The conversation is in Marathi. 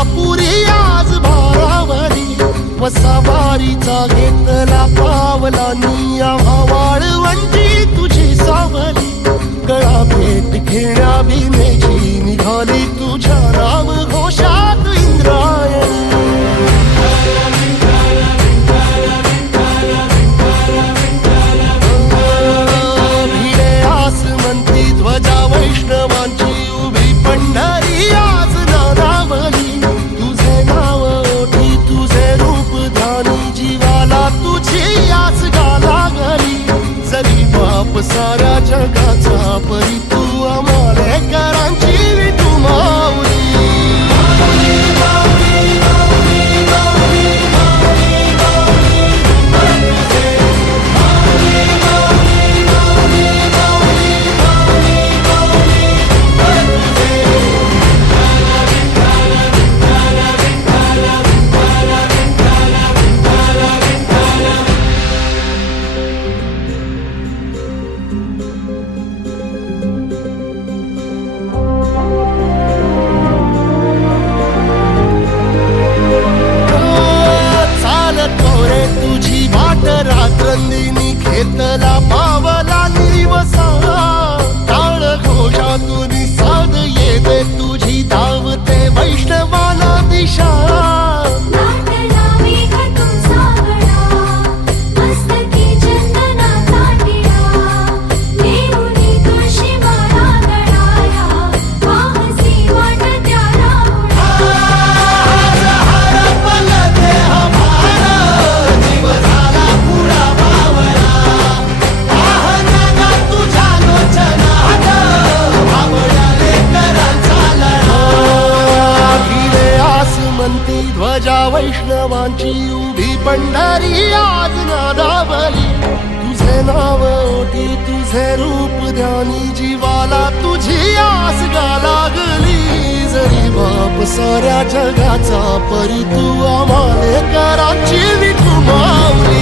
तुळजापुरी आज भारावली वसावारीचा घेतला पावला निया वाळवंटी तुझी सावली गळा भेट घेण्या भीमेची निघाली तुझ्या राम घोषात इंद्रायणी भिडे आसमंती ध्वजा वैष्णवांची उभी पंढरी आज नारावली तुझे नाव ओठी तुझे रूप ध्यानी जीवाला तुझी आस गाला गली जरी बाप साऱ्या जगाचा परी तू आमालेकरांची विठू माऊली रात्रंदिनी घेतला पावला निवसा टाळ घोषातून साध येते तुझी धावते वैष्णवाला दिशा ध्वजा वैष्णवांची उभी पंढरी आज नादावली तुझे नाव ओठी तुझे रूप ध्यानी जीवाला तुझी आस गा लागली जरी बाप साऱ्या जगाचा परी तू आमालेकरांची विठू माऊली